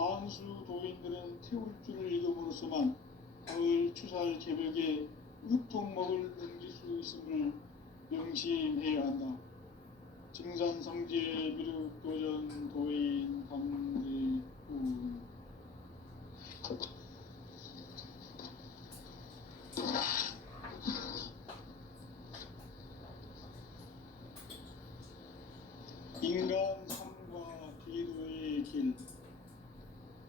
만수 도인들은 태울 줄을 읽음으로써만 가을 추살 개벽에 육통목을 넘길 수 있음을 명심해야 한다. 증산성제 미륵도전 도인 강제우. 인간 삶과 기도의 길.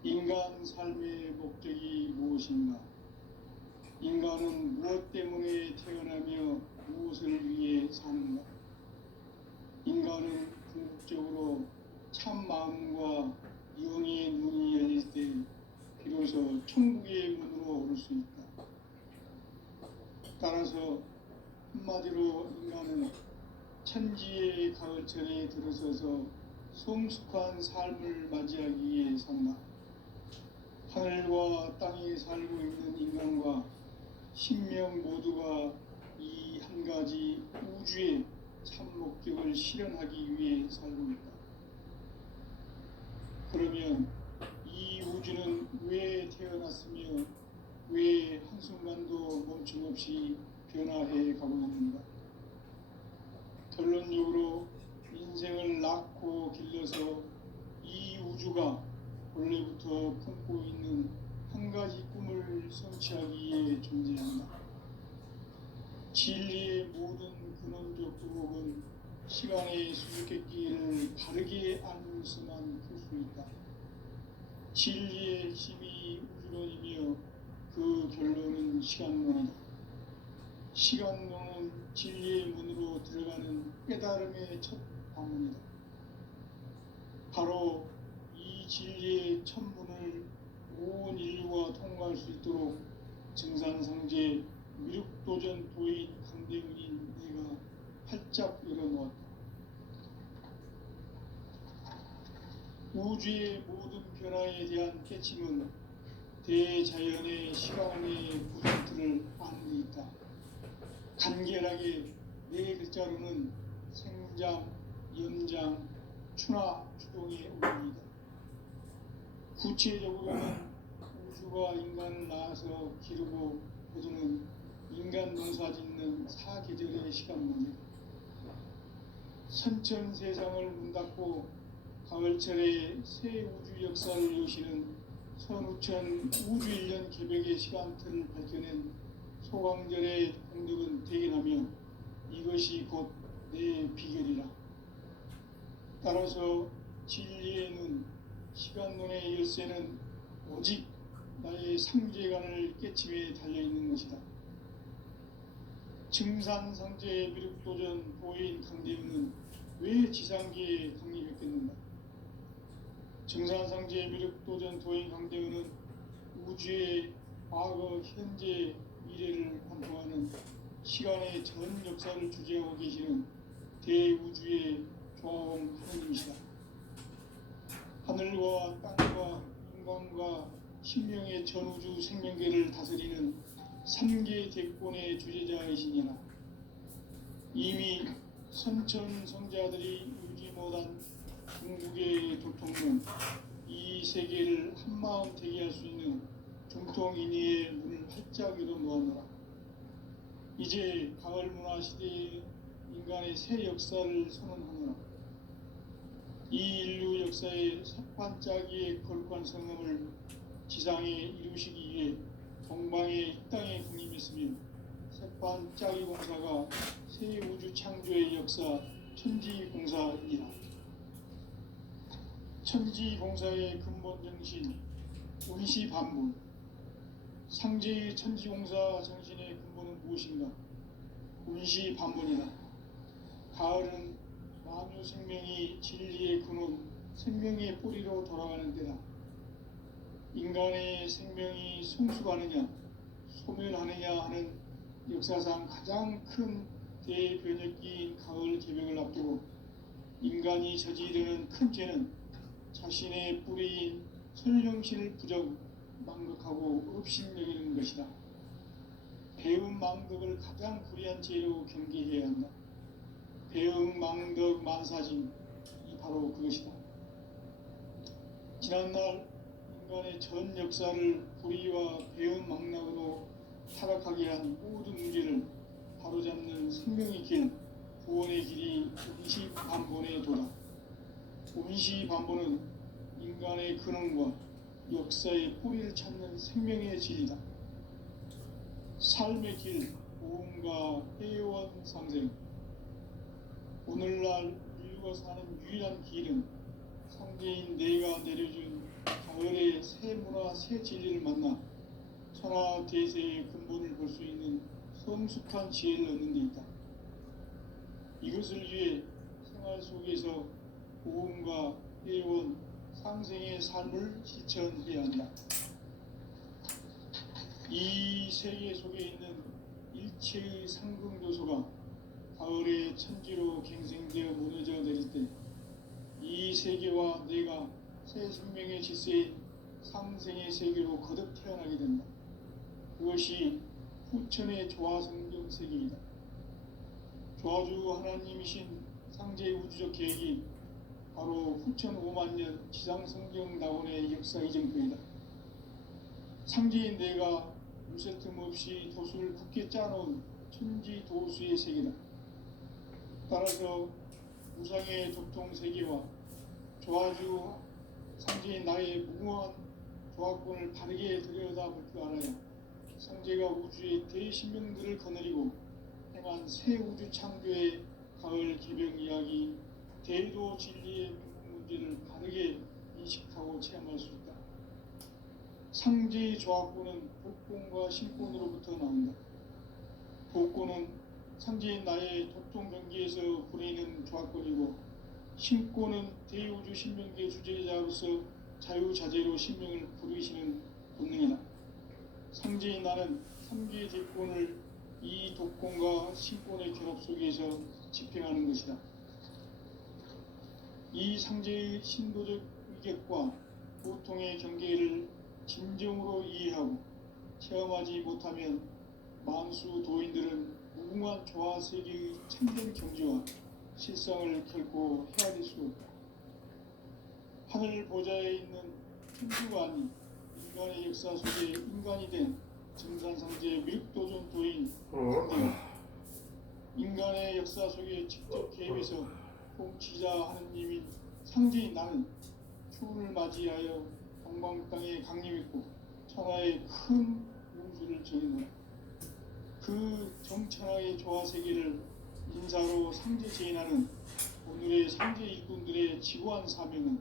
인간 삶의 목적이 무엇인가? 인간은 무엇 때문에 태어나며 무엇을 위해 사는가? 인간은 궁극적으로 참 마음과 영의 문이 열릴 때 비로소 천국의 문으로 오를 수 있다. 따라서 한마디로 인간은 천지의 가을철에 들어서서 성숙한 삶을 맞이하기 위해 산다. 하늘과 땅에 살고 있는 인간과 신명 모두가 이 한 가지 우주의 참 목적을 실현하기 위해 살고 있다. 그러면 이 우주는 왜 태어났으며 왜 한순간도 멈춤없이 변화해 가고 있는가? 결론적으로 인생을 낳고 길러서 이 우주가 원래부터 품고 있는 한 가지 꿈을 성취하기 위해 존재한다. 진리의 모든 근원적 부복은 시간의 수수께끼를 바르게 알면서만 풀 수 있다. 진리의 핵심이 우주론이며 그 결론은 시간론이다. 시간론은 진리의 문으로 들어가는 깨달음의 첫 방문이다. 바로 이 진리의 첫 문을 온 인류가 통과할 수 있도록 증산성제 미륵도전 도인 강대문인 내가 활짝 열어놓았다. 우주의 모든 변화에 대한 깨침은 대자연의 시간의 구조틀을 아는 데 있다. 간결하게 네 글자로는 생장, 연장, 추나 추동의 원리이다. 구체적으로는 우주가 인간을 낳아서 기르고 거두는 인간 농사 짓는 사계절의 시간론이다. 선천세상을 문 닫고 가을철에 새 우주 역사를 여시는 선우천 우주일년 개벽의 시간틀을 밝혀낸 소강절의 공덕은 대견하며 이것이 곧 내 비결이라. 따라서 진리의 눈, 시간론의 열쇠는 오직 나의 상제관을 깨침에 달려있는 것이다. 증산성제 미륵도전 도인 강대우는 왜 지상계에 강림했겠는가? 증산성제 미륵도전 도인 강대우는 우주의 과거, 현재, 미래를 관통하는 시간의 전 역사를 주재하고 계시는 대우주의 조홍 하느님이시다. 하늘과 땅과 인간과 신명의 전우주 생명계를 다스리는 3계 대권의 주제자이시니라. 이미 선천성자들이 울지 못한 중국의 도통문, 이 세계를 한마음 되게 할 수 있는 중통인의의 문을 활짝 열어놓았노라. 이제 가을 문화 시대의 인간의 새 역사를 선언하노라. 이 인류 역사의 첫 반짝이의 거룩한 성음을 지상에 이루시기 위해 동방의 이 땅에 군림했으며 새반짝이 공사가 새 우주 창조의 역사 천지공사이라. 천지공사의 근본 정신 운시반문. 상제의 천지공사 정신의 근본은 무엇인가? 운시반문이다. 가을은 만유 생명이 진리의 근원, 생명의 뿌리로 돌아가는 때다. 인간의 생명이 성숙하느냐, 소멸하느냐 하는 역사상 가장 큰 대변혁기인 가을 개벽을 앞두고 인간이 저지르는 큰 죄는 자신의 뿌리인 설령신을 부정, 망극하고 업신여기는 것이다. 배움 망덕을 가장 불의한 죄로 경계해야 한다. 배움 망덕 만사진, 이 바로 그것이다. 지난날 인간의 전 역사를 불의와 배은망락으로 타락하게 한 모든 문제를 바로잡는 생명의 길, 구원의 길이 온시반본에 도다. 온시반본은 인간의 근원과 역사의 뿌리를 찾는 생명의 진리다. 삶의 길, 보험과 회원 상생. 오늘날 인류가 사는 유일한 길은 상제인 내가 내려준 가을의 새 문화, 새 진리를 만나 천하 대세의 근본을 볼 수 있는 성숙한 지혜를 얻는 데 있다. 이것을 위해 생활 속에서 보험과 회원, 상생의 삶을 실천해야 한다. 이 세계 속에 있는 일체의 상승조소가 가을의 천지로 갱생되어 무너져 내릴 때 이 세계와 내가 새 생명의 질서인 상생의 세계로 거듭 태어나게 된다. 그것이 후천의 조화성경 세계이다. 조화주 하나님이신 상제의 우주적 계획이 바로 후천 5만 년 지상성경 낙원의 역사 이전표이다. 상제인 내가 무쇠 틈 없이 도수를 굳게 짜놓은 천지 도수의 세계다. 따라서 우상의 도통 세계와 조화주 상제인 나의 무궁한 조화권을 바르게 들여다볼 줄 알아야 상제가 우주의 대신명들을 거느리고 행한 새 우주 창조의 가을 개병 이야기, 대도 진리의 문제를 바르게 인식하고 체험할 수 있다. 상제의 조화권은 복권과 신권으로부터 나온다. 복권은 상제인 나의 도통 경계에서 부리는 조화권이고, 신권은 대우주 신명계 주제자로서 자유자재로 신명을 부르시는 본능이다. 상제인 나는 3개의 대권을 이 독권과 신권의 결합 속에서 집행하는 것이다. 이 상제의 신도적 위격과 보통의 경계를 진정으로 이해하고 체험하지 못하면 만수 도인들은 무궁한 조화세계의 참된 경지와 실상을 결코 헤아릴 수 없다. 하늘 보좌에 있는 천주가 아닌 인간의 역사 속에 인간이 된 증산상제의 미륵도전 도인 상제가 인간의 역사 속에 직접 개입해서 통치자 하느님인 상제인 나는 추운을 맞이하여 동방 땅에 강림했고 천하의 큰 용수를 지니노라. 그 정천하의 조화세계를 인사로 상제 제인하는 오늘의 상제 일꾼들의 지고한 사명은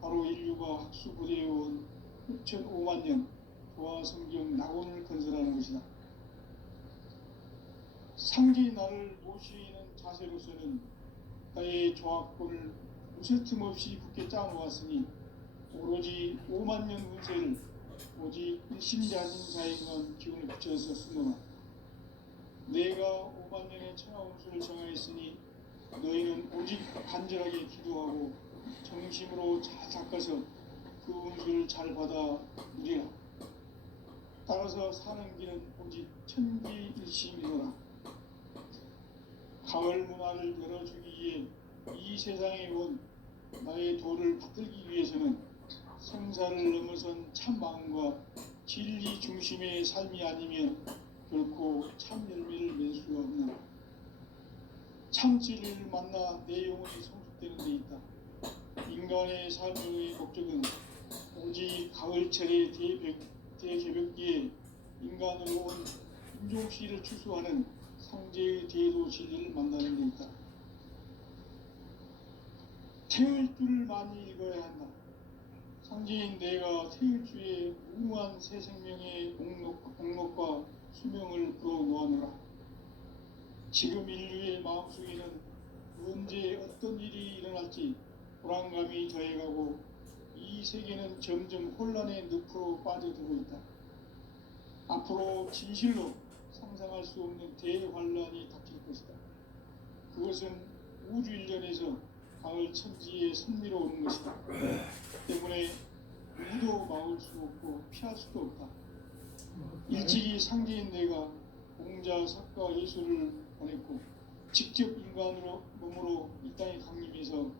바로 인류가 학수부대해온 6,5만 년 조화성경 낙원을 건설하는 것이다. 상제의 나를 모시는 자세로서는 나의 조화권을 무쇠 틈 없이 굳게 짜놓았으니 오로지 5만 년 운세를 오직 일심자진 자에게만 기운을 붙여서 쓰노라. 내가 5만 년의 천하 운수를 정하였으니 너희는 오직 간절하게 기도하고 정심으로 잘 닦아서 그 운수를 잘 받아 누리라. 따라서 사는 길은 오직 천지일심이로라. 가을 문화를 열어주기 위해 이 세상에 온 나의 도를 받들기 위해서는 성사를 넘어선 참 마음과 진리 중심의 삶이 아니면 결코 참 열매를 맺을 수가 없는 참 진리를 만나 내 영혼이 성숙되는 데 있다. 인간의 삶의 목적은 오직 가을철의 대개벽기에 인간으로 온 인종시를 추수하는 상제의 대도 진리를 만나는 데 있다. 태을 줄을 많이 읽어야 한다. 상제인 내가 태일주의 무궁한 새 생명의 공록과 수명을 불어놓아노라. 지금 인류의 마음속에는 언제 어떤 일이 일어날지 불안감이 더해가고 이 세계는 점점 혼란의 늪으로 빠져들고 있다. 앞으로 진실로 상상할 수 없는 대환란이 닥칠 것이다. 그것은 우주 일전에서 가을 천지의 섭리로 오는 것이다. 때문에 누구도 막을 수 없고 피할 수도 없다. 일찍이 상제인 내가 공자, 석가, 예수를 보냈고 직접 인간으로 몸으로 이 땅에 강림해서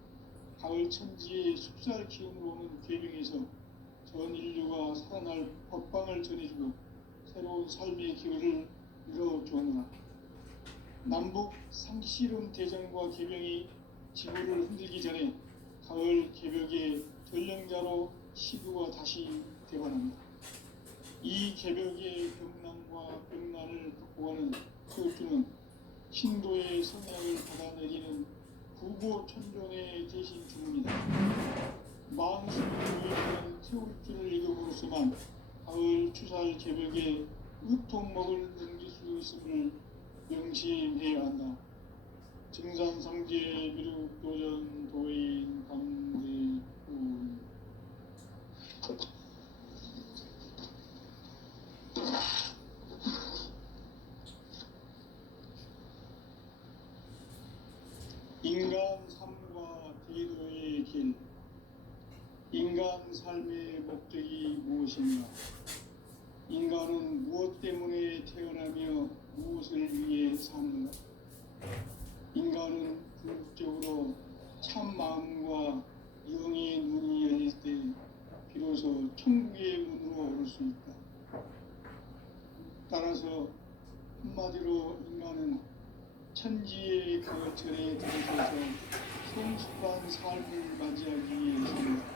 가을 천지의 숲살 기운으로 오는 계명에서 전 인류가 살아날 법방을 전해주고 새로운 삶의 기회를 열어주었노라. 남북 상씨름 대전과 개병이 지구를 흔들기 전에 가을 개벽의 전령자로 시구가 다시 되관합니다. 이 개벽의 병난과 병난을 극복하는 태울주는 신도의 성약을 받아내리는 부고천존의 대신 주문이다. 만수를 보이는 태울주를 읽음으로써만 가을 추살 개벽의 으통먹을 넘길 수 있음을 명심해야 한다. 증산상제 미륵도전 도인 강대훈. 인간 삶과 대도의 길. 인간 삶의 목적이 무엇인가? 인간은 무엇 때문에 태어나며 무엇을 위해 사는가? 인간은 궁극적으로 참 마음과 영의 눈이 열릴 때 비로소 천국의 문으로 오를 수 있다. 따라서 한마디로 인간은 천지의 가을철에 들어서서 성숙한 삶을 맞이하기 위해서입니다.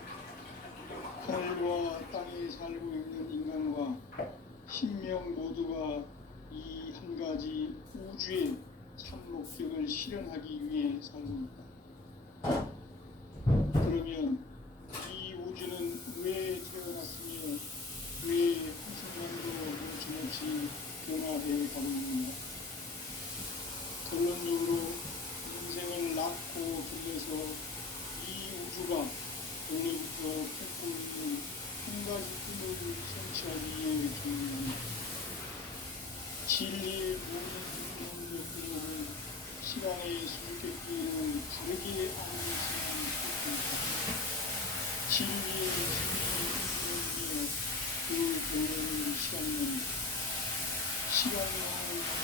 하늘과 땅에 살고 있는 인간과 신명 모두가 이 한 가지 우주의 참 목적을 실현하기 위해 살고 있다. 그러면 이 우주는 왜 태어났으며 왜 한순간도 멈춤없이 변화해 가고 있는가? 결론적으로 인생을 낳고 길러서 이 우주가 원래부터 품고 있는 한 가지 꿈을 성취하기 위해 존재합니다. 진리의 모든 능력들은 시간의 수수께끼는 다르게 아니지만 진리의 진리의 그 본연의 시간은 시간은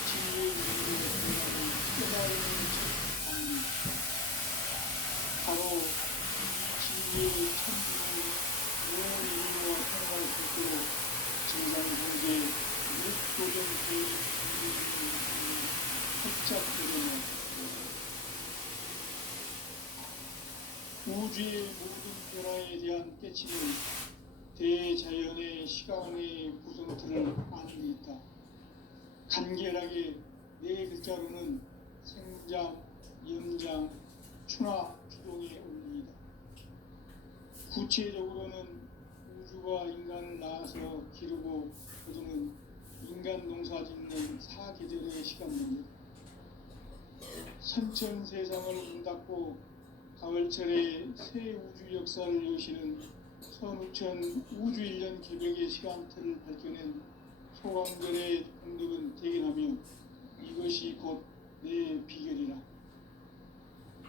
진리의 능력을 깨달음을 접합니다. 바로 진리의 천국을 온 인류와 평화를 듣도록 증상성제 무도전 계획 활짝되는 우주의 모든 변화에 대한 깨침은 대자연의 시간의 구성틀을 아는 데 있다. 간결하게 네 글자로는 생장, 염장, 추나 추동의 원리이다. 구체적으로는 우주가 인간을 낳아서 기르고 거두는 인간 농사 짓는 사계절의 시간입니다. 선천 세상을 문 닫고 가을철에 새 우주 역사를 여시는 선우천 우주 1년 개벽의 시간틀을 밝혀낸 소강전의 공덕은 대견하며 이것이 곧 내 비결이라.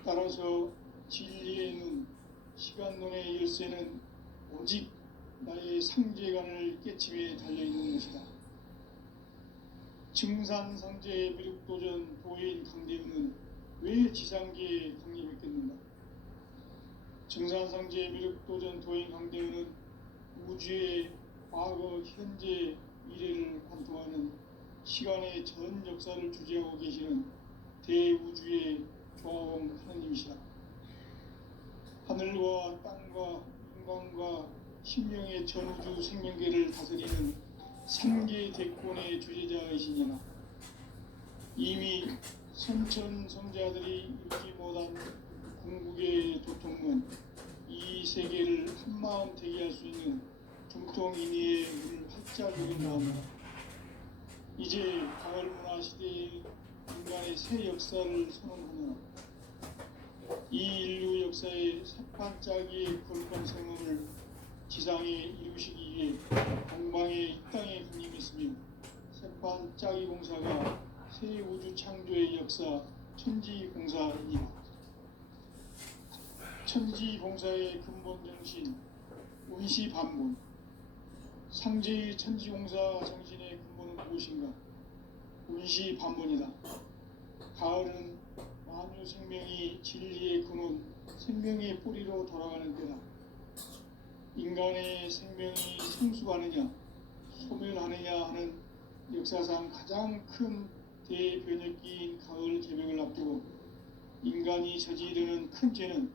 따라서 진리의 눈, 시간론의 열쇠는 오직 나의 상제관을 깨침에 달려있는 것이다. 증산상제 미륵도전 도인 강대훈은 왜 지상계에 강림했겠는가? 증산상제 미륵도전 도인 강대훈은 우주의 과거, 현재, 미래를 관통하는 시간의 전 역사를 주재하고 계시는 대우주의 조화원 하나님이시다. 하늘과 땅과 인간과 신명의 전우주 생명계를 다스리는 삼계 대권의 주제자이시니라. 이미 선천성자들이 읽지 못한 궁극의 도통은 이 세계를 한마음 되게 할 수 있는 중통인의의 문을 활짝 열어놓았다. 이제 가을 문화 시대의 인간의 새 역사를 선언하며 이 인류 역사의 새판짜기의 거룩한 생업을 지상에 이루시기 위해 동방에 이 땅에 강림했으며 새판짜기 공사가 새 우주 창조의 역사 천지공사입니다. 천지공사의 근본 정신 운시반문. 상제의 천지공사 정신의 근본은 무엇인가? 운시반문이다. 가을은 만유 생명이 진리의 근원, 생명의 뿌리로 돌아가는 때다. 인간의 생명이 성숙하느냐 소멸하느냐 하는 역사상 가장 큰 대변혁기인 가을 개벽을 앞두고 인간이 저지르는 큰 죄는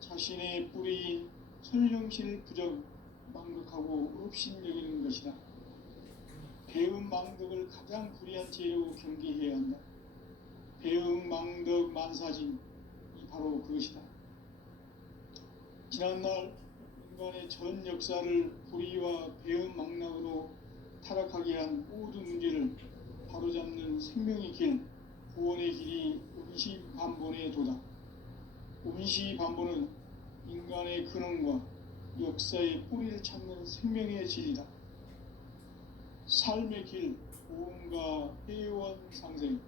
자신의 뿌리인 선령신을 부정 망극하고 업신여기는 것이다. 배음 망덕을 가장 불의한 죄로 경계해야 한다. 배음 망덕 만사진이 바로 그것이다. 지난날 인간의 전 역사를 불의와 배음 망락으로 타락하게 한 모든 문제를 바로잡는 생명의 길, 구원의 길이 운시반본의 도다. 운시반본은 인간의 근원과 역사의 뿌리를 찾는 생명의 진리다. 삶의 길, 보험과 회원 상생.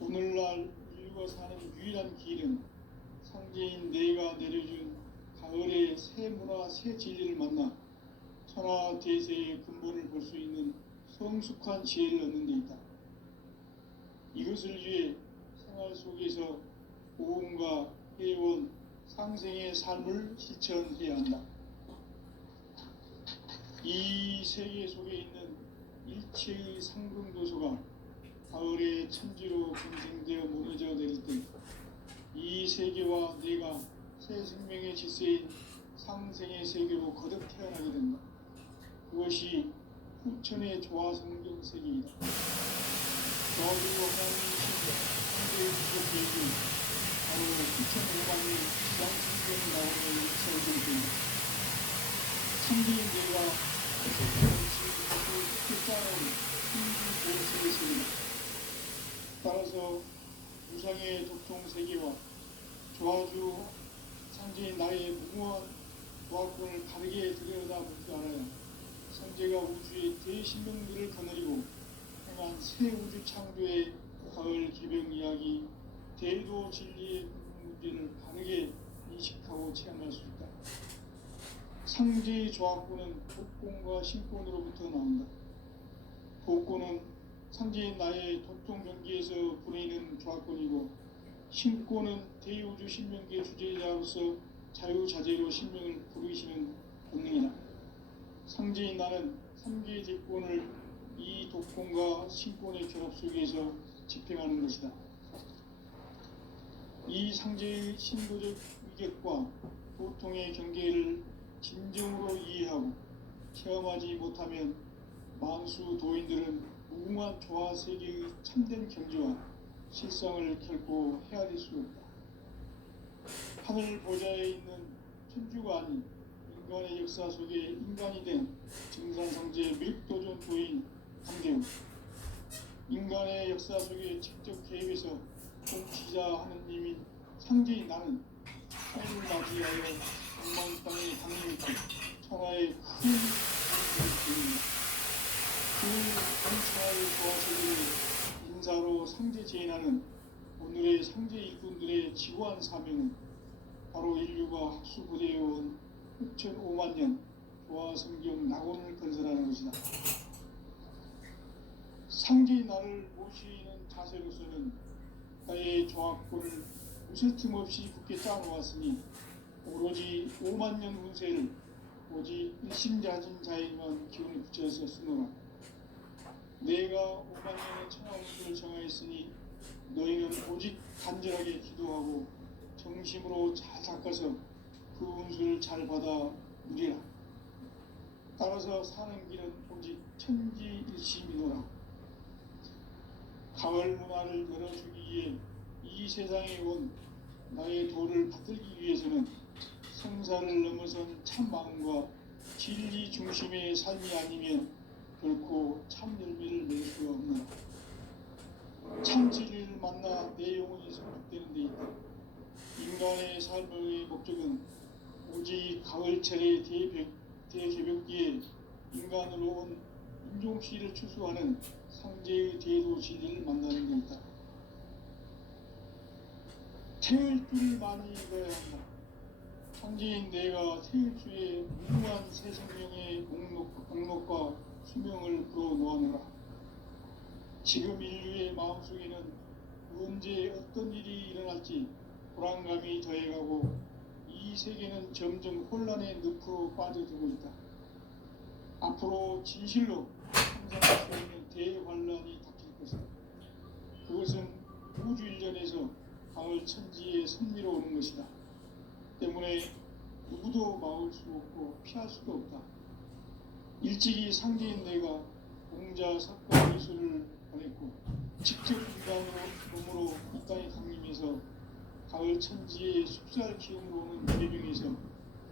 오늘날 인류가 사는 유일한 길은 상제인 내가 내려준 가을의 새 문화, 새 진리를 만나 천하 대세의 근본을 볼 수 있는 성숙한 지혜를 얻는 데 있다. 이것을 위해 생활 속에서 보험과 회원, 상생의 삶을 실천해야 한다. 이 세계 속에 있는 일체의 상금도서가 가을의 천지로 분생되어 무너져 내릴 때 이 세계와 내가 새 생명의 질서인 상생의 세계로 거듭 태어나게 된다. 그것이 후천의 조화성경 세계이다. 저주 하나님이신 상대의 부족 계획이 바로 후천 5만의 지상성경이 나오는 설경입니다. 참기인 내가 지금부터 쉽게 짜놓은 신주 보호세의 세계다. 따라서 무상의 도통 세계와 조화주 상제인 나의 무모한 조화권을 다르게 들여다볼 줄 알아야 상제가 우주의 대신명들을 거느리고 행한 새 우주 창조의 가을 기병 이야기, 대도 진리의 문제를 바르게 인식하고 체험할 수 있다. 상제의 조화권은 복권과 신권으로부터 나온다. 복권은 상제인 나의 도통 경기에서 부리는 조화권이고 신권은 대우주 신명기의 주제자로서 자유자재로 신명을 부르시는 본능이다. 상제인 나는 3개의 제권을 이 독권과 신권의 결합 속에서 집행하는 것이다. 이 상제의 신도적 위격과 도통의 경계를 진정으로 이해하고 체험하지 못하면 만수 도인들은 무궁한 조화 세계의 참된 경지와 실상을 결코 헤아릴 수 없다. 하늘 보좌에 있는 천주가 아닌 인간의 역사 속에 인간이 된 증산성제 맥도전 도인 강대우. 인간의 역사 속에 직접 개입해서 통치자 하느님인 상제인 나는 하늘을 맞이하여 엉망 땅에 강림했고 천하의 큰 공주입니다. 그 공천하의 조화세계를 인사로 상제 제인하는 오늘의 상제 일꾼들의 지고한 사명은 바로 인류가 학수부대해온 6,500년 조화성경 낙원을 건설하는 것이다. 상제인 나를 모시는 자세로서는 나의 조합권을 무쇠틈 없이 굳게 짜놓았으니 오로지 5만 년 운세를 오직 일심자진 자에게만 기운을 붙여서 쓰노라. 내가 5만 년의 천하운수를 정하였으니 너희는 오직 간절하게 기도하고 정심으로 잘 닦아서 그 운수를 잘 받아 누리라. 따라서 사는 길은 오직 천지일심이노라. 가을 문화를 열어주기 위해 이 세상에 온 나의 도를 받들기 위해서는 성사를 넘어선 참 마음과 진리 중심의 삶이 아니면 결코 참 열매를 낼 수가 없노라. 참 진리를 만나 내 영혼이 성숙되는 데 있다. 인간의 삶의 목적은 오직 가을철의 대개벽기에 인간으로 온 인종시를 추수하는 상제의 대도 진리를 만나는 데 있다. 태일주를 많이 읽어야 한다. 상제인 내가 태일주의 무궁한 새 생명의 목록과 수명을 불어놓아노라. 지금 인류의 마음속에는 언제 어떤 일이 일어날지 불안감이 더해가고 이 세계는 점점 혼란의 늪으로 빠져들고 있다. 앞으로 진실로 상상할 수 있는 대환란이 닥칠 것이다. 그것은 우주 일전에서 가을 천지의 섭리로 오는 것이다. 때문에 누구도 막을 수 없고 피할 수도 없다. 일찍이 상제인 내가 공자 석가 예수를 보냈고 직접 인간으로 이 땅에 강림해서 가을 천지의 숲살 기운으로 오는 계병에서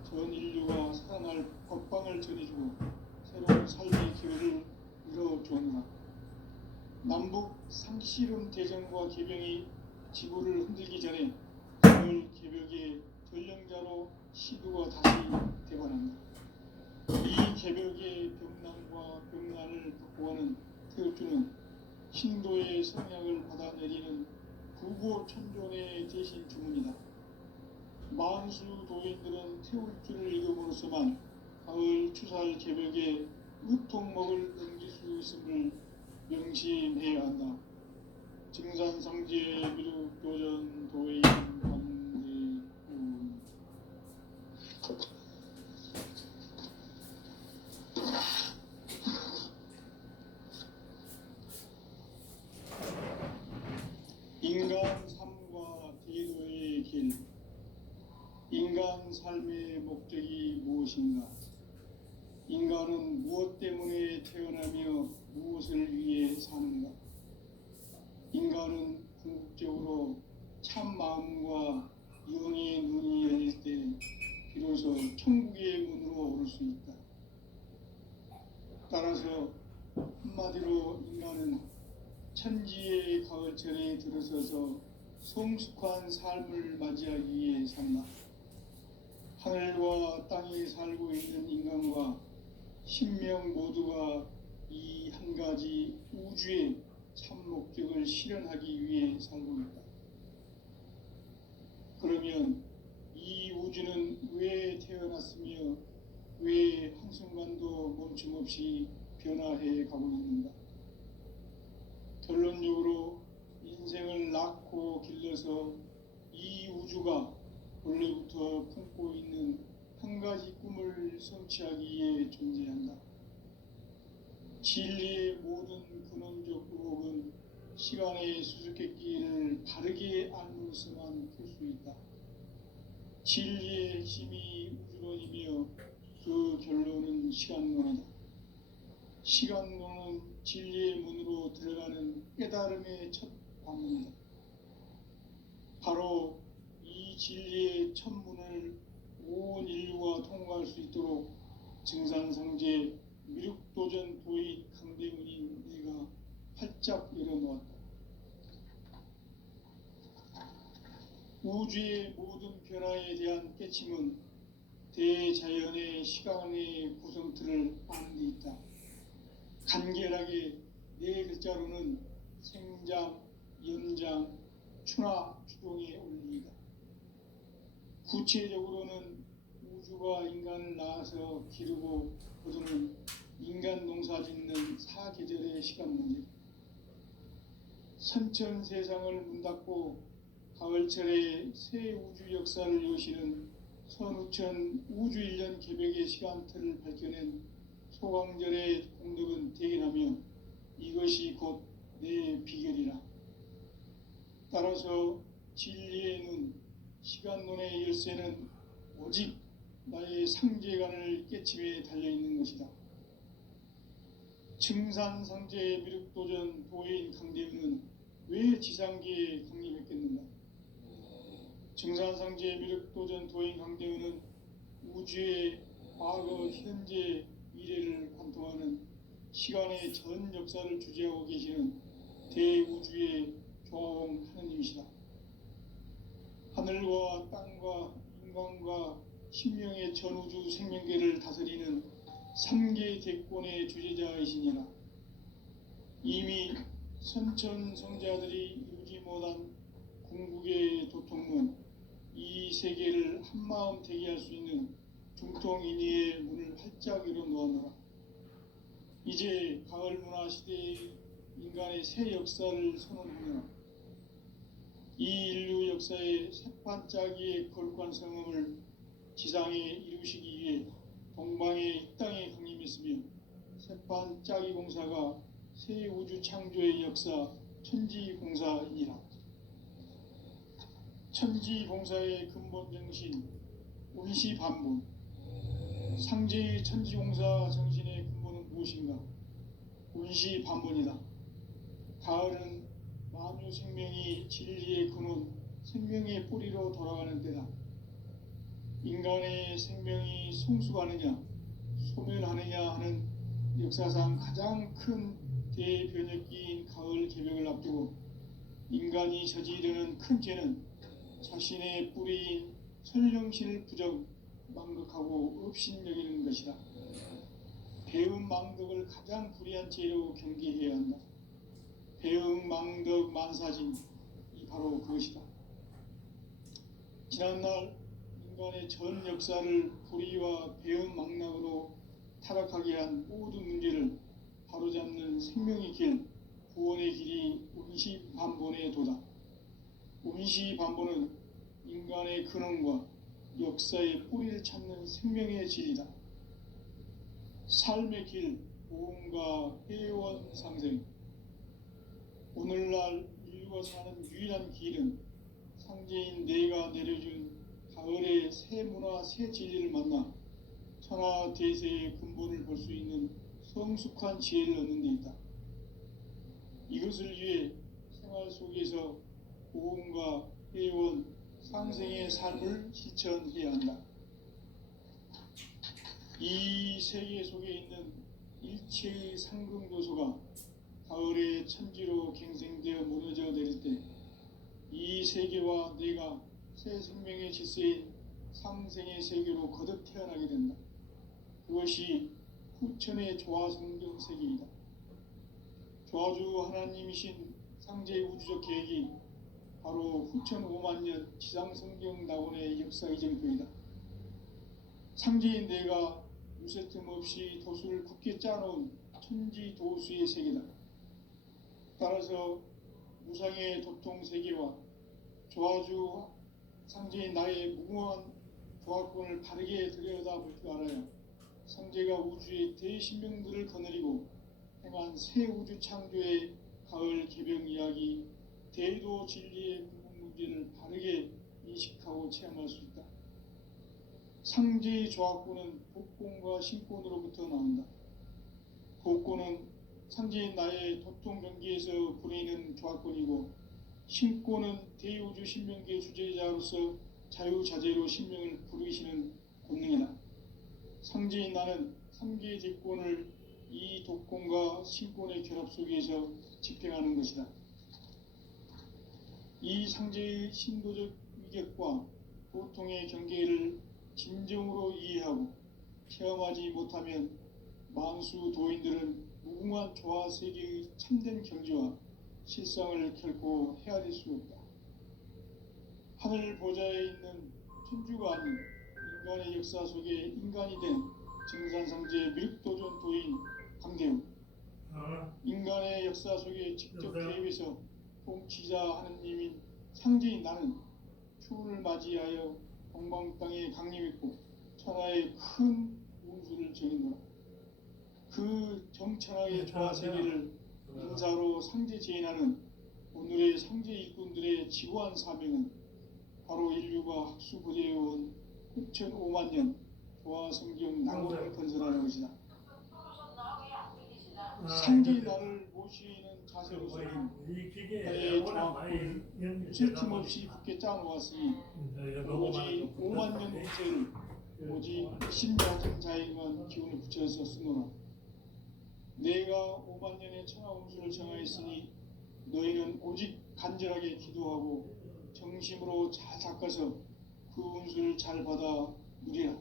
전 인류가 살아날 법방을 전해주고 새로운 삶의 기회를 이뤄주었노라. 남북 상씨름 대전과 계병이 지구를 흔들기 전에 가을 개벽의 전령자로 시두가 다시 대관한다. 이 개벽의 병난과 병난을 바꿔가는 태엽주는 신도의 성약을 받아내리는 부고천존의 대신 주문이다. 만수 도인들은 태울주를 읽음으로써만 가을 추살 개벽의 으통목을 넘길 수 있음을 명심해야 한다. 증산성지의 미륵도전 도인 강대훈. 인간 삶과 대도의 길. 인간 삶의 목적이 무엇인가? 인간은 무엇 때문에 태어나며 무엇을 위해 사는가? 인간은 궁극적으로 참 마음과 영의 눈이 열릴 때 비로소 천국의 문으로 오를 수 있다. 따라서 한마디로 인간은 천지의 가을철에 들어서서 성숙한 삶을 맞이하기 위해 산다. 하늘과 땅에 살고 있는 인간과 신명 모두가 이 한 가지 우주의 참 목적을 실현하기 위해 살고 있다. 그러면 이 우주는 왜 태어났으며 왜 한순간도 멈춤없이 변화해 가고 있는가? 결론적으로 인생을 낳고 길러서 이 우주가 원래부터 품고 있는 한 가지 꿈을 성취하기 위해 존재한다. 진리의 모든 근원적 의혹은 시간의 수수께끼를 바르게 알므로서만 풀 수 있다. 진리의 핵심이 우주론이며 그 결론은 시간론이다. 시간론은 진리의 문으로 들어가는 깨달음의 첫 방문이다. 바로 이 진리의 첫 문을 온 인류가 통과할 수 있도록 증산성제 미륵도전 도인 강대훈인 내가 활짝 열어놓았다. 우주의 모든 변화에 대한 깨침은 대자연의 시간의 구성틀을 아는 데 있다. 간결하게 네 글자로는 생장, 연장, 추나 추동의 원리이다. 구체적으로는 우주가 인간을 낳아서 기르고 거두는 인간 농사 짓는 사계절의 시간 문제. 선천 세상을 문 닫고 가을철에 새 우주 역사를 여시는 선우천 우주 1년 개벽의 시간틀을 밝혀낸 소강절의 공덕은 대견하며 이것이 곧 내 비결이라. 따라서 진리의 눈, 시간론의 열쇠는 오직 나의 상제관을 깨침에 달려있는 것이다. 증산성제 미륵도전 도인 강대훈은 왜 지상계에 강림했겠는가? 증산성제 미륵도전 도인 강대훈은 우주의 과거, 현재, 미래를 관통하는 시간의 전 역사를 주재하고 계시는 대우주의 조화공 하느님이시다. 하늘과 땅과 인간과 신명의 전우주 생명계를 다스리는 3계 대권의 주재자이시니라. 이미 선천성자들이 이루지 못한 궁극의 도통문, 이 세계를 한마음 되게 할 수 있는 중통인의의 문을 활짝 열어놓았노라. 이제 가을 문화 시대의 인간의 새 역사를 선언하며 이 인류 역사의 새반짝이의 거룩한 성음을 지상에 이루시기 위해 동방의 이 땅에 강림했으며 새판 짜기 공사가 새 우주 창조의 역사 천지공사이니라. 천지공사의 근본 정신 운시반본. 상제의 천지공사 정신의 근본은 무엇인가? 운시반본이다. 가을은 만유 생명이 진리의 근원, 생명의 뿌리로 돌아가는 때다. 인간의 생명이 성숙하느냐, 소멸하느냐 하는 역사상 가장 큰 대변혁기인 가을 개벽을 앞두고 인간이 저지르는 큰 죄는 자신의 뿌리인 선령신을 부정, 망극하고 업신여기는 것이다. 배음 망덕을 가장 불의한 죄로 경계해야 한다. 배음 망덕 만사진이 바로 그것이다. 지난날 인간의 전 역사를 불의와 배음 망락으로 타락하게 한 모든 문제를 바로잡는 생명의 길, 구원의 길이 운시반본의 도다. 운시반본은 인간의 근원과 역사의 뿌리를 찾는 생명의 질이다. 삶의 길, 보험과 회원 상생. 오늘날 인류가 사는 유일한 길은 상제인 내가 내려준 가을의 새 문화, 새 진리를 만나 천하 대세의 근본을 볼 수 있는 성숙한 지혜를 얻는 데 있다. 이것을 위해 생활 속에서 보험과 회원, 상생의 삶을 실천해야 한다. 이 세계 속에 있는 일체의 상승도소가 가을의 천지로 갱생되어 무너져 내릴 때 이 세계와 내가 새 생명의 질서인 상생의 세계로 거듭 태어나게 된다. 그것이 후천의 조화성경 세계이다. 조화주 하나님이신 상제의 우주적 계획이 바로 후천 5만 년 지상성경 낙원의 역사 이정표이다. 상제인 내가 무쇠틈 없이 도수를 굳게 짜놓은 천지도수의 세계다. 따라서 무상의 도통세계와 조화주 상제인 나의 무궁한 조화권을 바르게 들여다볼 줄 알아야 상제가 우주의 대신명들을 거느리고 행한 새 우주 창조의 가을 개병 이야기, 대도 진리의 근본 문제를 바르게 인식하고 체험할 수 있다. 상제의 조화권은 복권과 신권으로부터 나온다. 복권은 상제인 나의 도통 경계에서 부리는 조화권이고, 신권은 대우주 신명계의 주제자로서 자유자재로 신명을 부르시는 권능이다. 상제인 나는 3개의 대권을 이 독권과 신권의 결합 속에서 집행하는 것이다. 이 상제의 신도적 위격과 도통의 경계를 진정으로 이해하고 체험하지 못하면 만수 도인들은 무궁한 조화 세계의 참된 경지와 실상을 결코 헤아릴 수 없다. 하늘 보좌에 있는 천주가 아닌 인간의 역사 속에 인간이 된 증산상제 밀도전 도인 강대우, 인간의 역사 속에 직접 개입해서 통치자 하느님인 상제인 나는 추운을 맞이하여 동방 땅에 강림했고 천하의 큰 운수를 정인노라. 그 정천하의 조화 세계를 인사로 상제 제인하는 오늘의 상제 일꾼들의 지구한 사명은 바로 인류가 학수부대해온 6,5만 년 조화 성경 낙원을 건설하는 것이다. 상제의 나를 모시는 자세로서는 나의 조화권을 쉴틈 없이 굳게 짜놓았으니 오직 5만 년 운세를 오직 신자한 자에게만 기운을 붙여서 쓰노라. 내가 5만 년의 천하 운수를 정하였으니 너희는 오직 간절하게 기도하고 정심으로 잘 닦아서 그 운수를 잘 받아 누리라.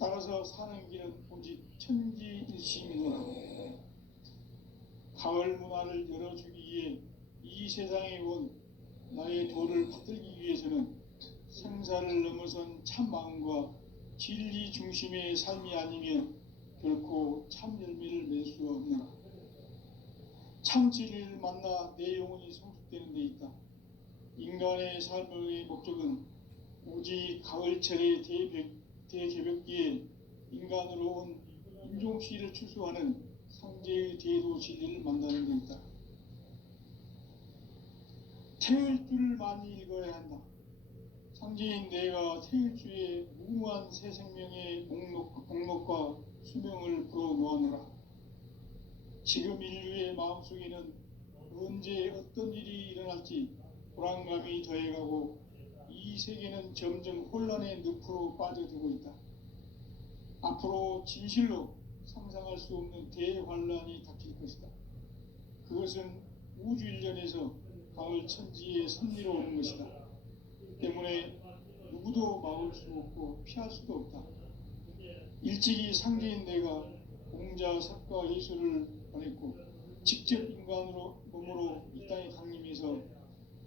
따라서 사는 길은 오직 천지일심이노라. 가을 문화를 열어주기 위해 이 세상에 온 나의 도를 받들기 위해서는 생사를 넘어선 참 마음과 진리 중심의 삶이 아니면 결코 참 열매를 맺을 수 없노라. 참 진리를 만나 내 영혼이 성숙되는 데 있다. 인간의 삶의 목적은 오직 가을철의 대개벽기에 인간으로 온 인종시를 추수하는 상제의 대도 진리를 만나는 데 있다. 태일주를 많이 읽어야 한다. 상제인 내가 태일주의 무궁한 새 생명의 목록과 수명을 불어놓아노라. 지금 인류의 마음속에는 언제 어떤 일이 일어날지 불안감이 더해가고 이 세계는 점점 혼란의 늪으로 빠져들고 있다. 앞으로 진실로 상상할 수 없는 대환란이 닥칠 것이다. 그것은 우주 일련에서 가을 천지의 섭리로 오는 것이다. 때문에 누구도 막을 수 없고 피할 수도 없다. 일찍이 상제인 내가 공자, 석가, 예수를 보냈고 직접 인간으로 몸으로 이 땅에 강림해서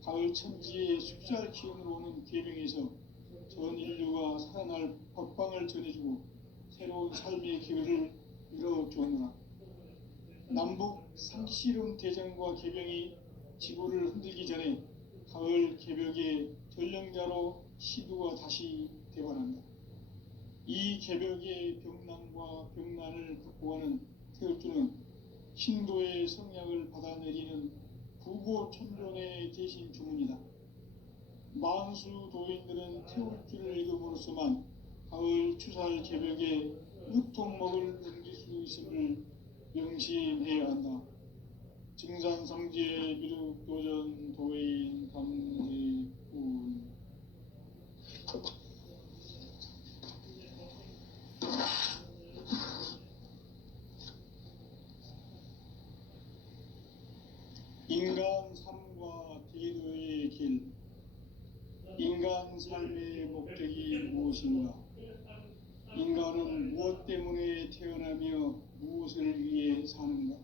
가을 천지의 숫살 기운으로 오는 계명에서 전 인류가 살아날 법방을 전해주고 새로운 삶의 기회를 열어주었노라. 남북 상시름 대전과 개병이 지구를 흔들기 전에 가을 개벽의 전령자로 시두가 다시 대관한다. 이 개벽의 병난과 병난을 극복하는 태울주는 신도의 성약을 받아내리는 부고천존의 대신 주문이다. 만수 도인들은 태울주를 읽음으로써만 가을 추살 개벽에 으통목을 넘길 수 있음을 명심해야 한다. 증산상제 미륵도전 도인 감대군. 인간 삶과 대도의 길. 인간 삶의 목적이 무엇인가? 인간은 무엇 때문에 태어나며 무엇을 위해 사는가?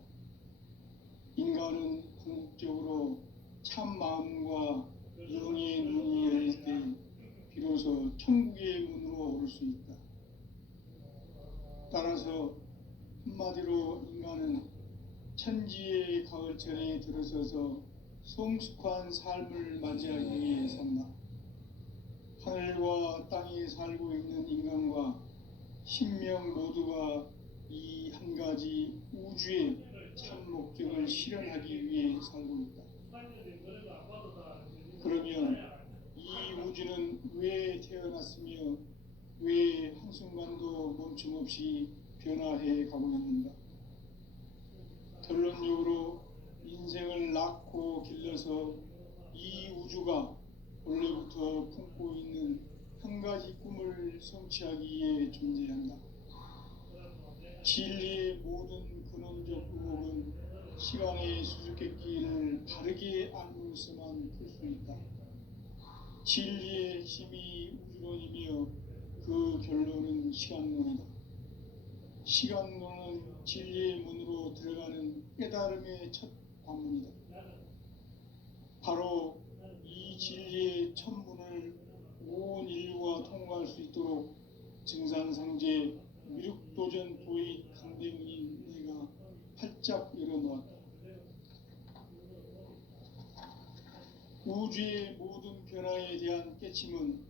인간은 궁극적으로 참 마음과 영의 눈이 열릴 때 비로소 천국의 문으로 오를 수 있다. 따라서 한마디로 인간은 천지의 가을철에 들어서서 성숙한 삶을 맞이하기 위해 산다. 하늘과 땅에 살고 있는 인간과 신명 모두가 이 한 가지 우주의 참 목적을 실현하기 위해 살고 있다. 그러면 이 우주는 왜 태어났으며 왜 한순간도 멈춤없이 변화해 가고 있는가? 결론적으로 인생을 낳고 길러서 이 우주가 원래부터 품고 있는 한 가지 꿈을 성취하기 위해 존재한다. 진리의 모든 근원적 의혹은 시간의 수수께끼를 바르게 알고서만 풀 수 있다. 진리의 힘이 우주론이며 그 결론은 시간론이다. 시간론은 진리의 문으로 들어가는 깨달음의 첫 관문이다. 바로 이 진리의 첫 문을 온 인류가 통과할 수 있도록 증산상제 미륵도전 도의 강대문인 내가 활짝 열어놓았다. 우주의 모든 변화에 대한 깨침은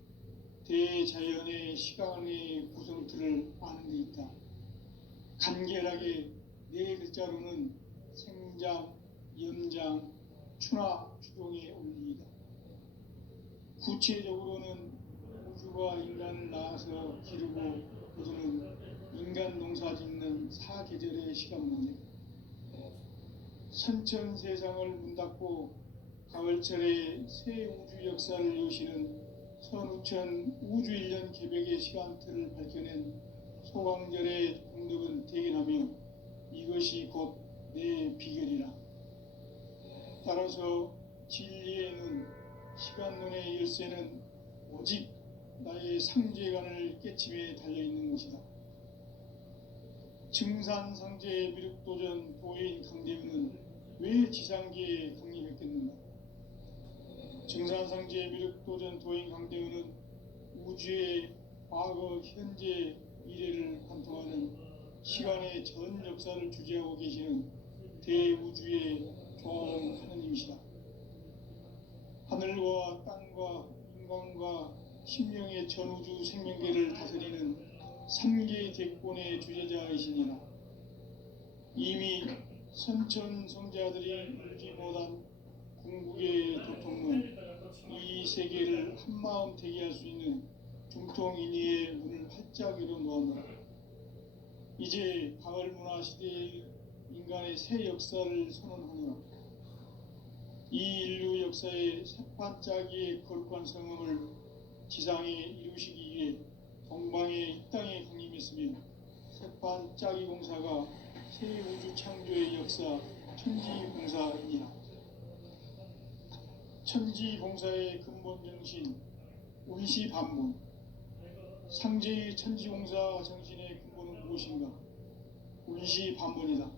대자연의 시간의 구성틀을 아는 데 있다. 간결하게 네 글자로는 생장, 염장, 추나 추동의 원리이다. 구체적으로는 우주가 인간을 낳아서 기르고 거두는 인간 농사 짓는 사계절의 시간 문제. 선천 세상을 문 닫고 가을철에 새 우주 역사를 여시는 선우천 우주일년 개벽의 시간틀을 밝혀낸 소강절의 공덕은 대견하며 이것이 곧 내 비결이라. 따라서 진리의 눈, 시간론의 열쇠는 오직 나의 상제관을 깨침에 달려있는 것이다. 증산상제의 미륵도전 도인 강대문은 왜 지상계에 강림했겠는가? 증산상제의 미륵도전 도인 강대문은 우주의 과거, 현재, 미래를 관통하는 시간의 전 역사를 주재하고 계시는 대우주의 종 하느님이시다. 하늘과 땅과 인간과 신명의 전우주 생명계를 다스리는 3계 대권의 주제자이시니라. 이미 선천성자들이 울지 못한 궁극의 도통은 이 세계를 한마음 되게 할 수 있는 중통인의의 문을 활짝 열어놓았노라. 이제 가을 문화 시대의 인간의 새 역사를 선언하노라. 이 인류 역사의 새반짝이의 거룩한 성음을 지상에 이루시기 위해 동방의 이 땅에 강림했으며 새반짝이 공사가 새 우주 창조의 역사 천지공사이니라. 천지공사의 근본 정신 운시반문, 상제의 천지공사 정신의 근본은 무엇인가? 운시반문이다.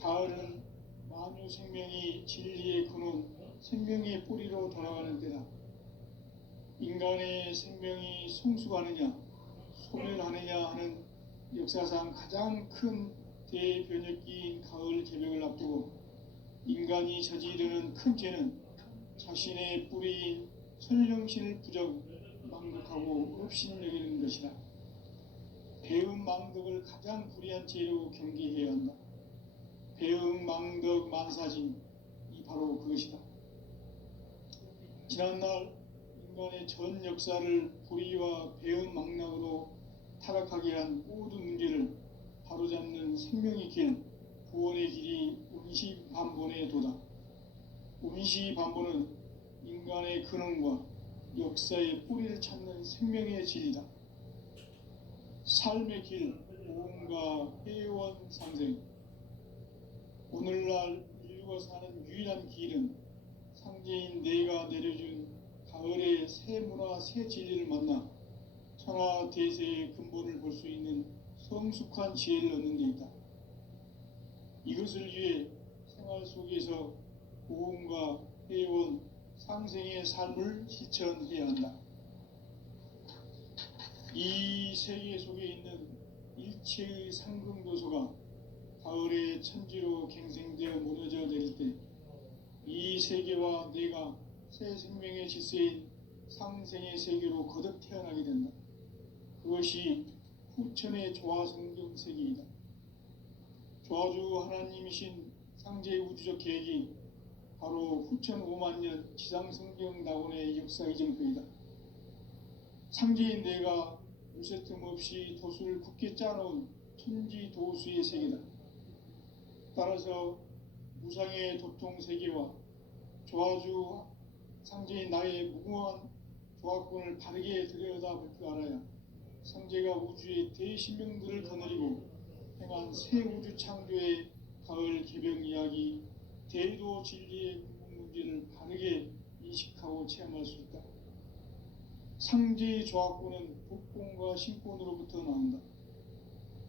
가을은 만유 생명이 진리의 근원, 생명의 뿌리로 돌아가는 때다. 인간의 생명이 성숙하느냐, 소멸하느냐 하는 역사상 가장 큰 대변혁기인 가을 개벽을 앞두고 인간이 저지르는 큰 죄는 자신의 뿌리인 설령신을 부정, 망덕하고 업신여기는 것이다. 배음 망덕을 가장 불의한 죄로 경계해야 한다. 배음 망덕 만사진이 바로 그것이다. 지난날 인간의 전 역사를 불의와 배음 망락으로 타락하게 한 모든 문제를 바로잡는 생명의 길, 구원의 길이 운시반본의 도다. 운시반본은 인간의 근원과 역사의 뿌리를 찾는 생명의 진리다. 삶의 길, 모험과 회원 상생. 오늘날 인류가 사는 유일한 길은 상제인 내가 내려준 가을의 새 문화, 새 진리를 만나 천하 대세의 근본을 볼 수 있는 성숙한 지혜를 얻는 데 있다. 이것을 위해 생활 속에서 모험과 회원, 상생의 삶을 실천해야 한다. 이 세계 속에 있는 일체의 상승도소가 가을의 천지로 갱생되어 무너져 내릴 때 이 세계와 내가 새 생명의 질서인 상생의 세계로 거듭 태어나게 된다. 그것이 후천의 조화성경 세계이다. 조화주 하나님이신 상제의 우주적 계획이 바로 후천 5만년 지상성경 낙원의 역사 이정표이다. 상제인 내가 요새 틈 없이 도수를 굳게 짜놓은 천지도수의 세계다. 따라서 무상의 도통 세계와 조화주 상제인 나의 무궁한 조화권을 바르게 들여다볼 줄 알아야 상제가 우주의 대신명들을 거느리고 행한 새 우주 창조의 가을 개벽 이야기, 대도 진리의 근본 문제를 바르게 인식하고 체험할 수 있다. 상제의 조화권은 복권과 신권으로부터 나온다.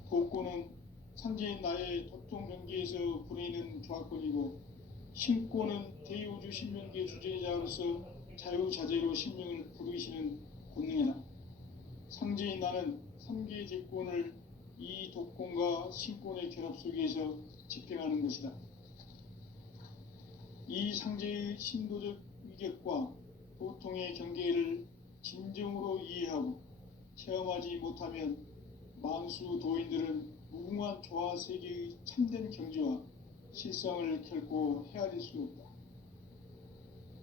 복권은 상제인 나의 도통 경계에서 부리는 조화권이고, 신권은 대우주 신명계 주제자로서 자유자재로 신명을 부르시는 권능이다. 상제인 나는 3계 제권을 이 독권과 신권의 결합 속에서 집행하는 것이다. 이 상제의 신도적 위격과 도통의 경계를 진정으로 이해하고 체험하지 못하면 만수 도인들은 무궁한 조화 세계의 참된 경지와 실상을 결코 헤아릴 수 없다.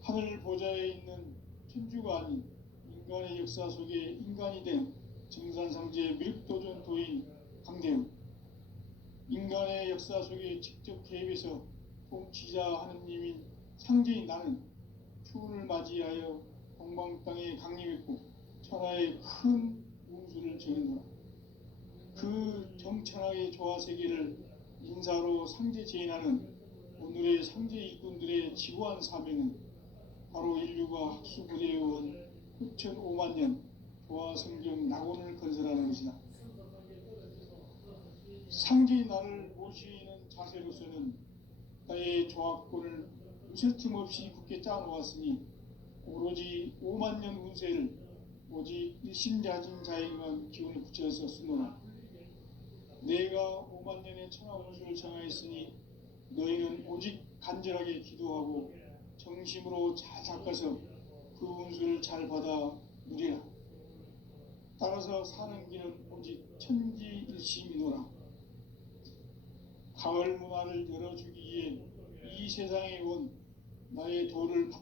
하늘 보좌에 있는 천주가 아닌 인간의 역사 속에 인간이 된 정산상제 밀도전 도인 강대우, 인간의 역사 속에 직접 개입해서 통치자 하느님인 상제인 나는 추운을 맞이하여 동방 땅에 강림했고 천하의 큰 운수를 정했노라. 그 정천하의 조화세계를 인사로 상제 제인하는 오늘의 상제 일꾼들의 지구한 사명은 바로 인류가 학수부대해온 후천 5만년 조화성경 낙원을 건설하는 것이다. 상제의 나를 모시는 자세로서는 나의 조화권을 무실 틈 없이 굳게 짜놓았으니 오로지 5만년 운세를 오직 일심자진 자에게만 기운을 붙여서 쓰노라. 내가 5만년의 천하 운수를 정하였으니 너희는 오직 간절하게 기도하고 정심으로 잘 닦아서 그 운수를 잘 받아 누리라. 따라서 사는 길은 오직 천지일심이노라. 가을 문화를 열어주기 위해 이 세상에 온 나의 도를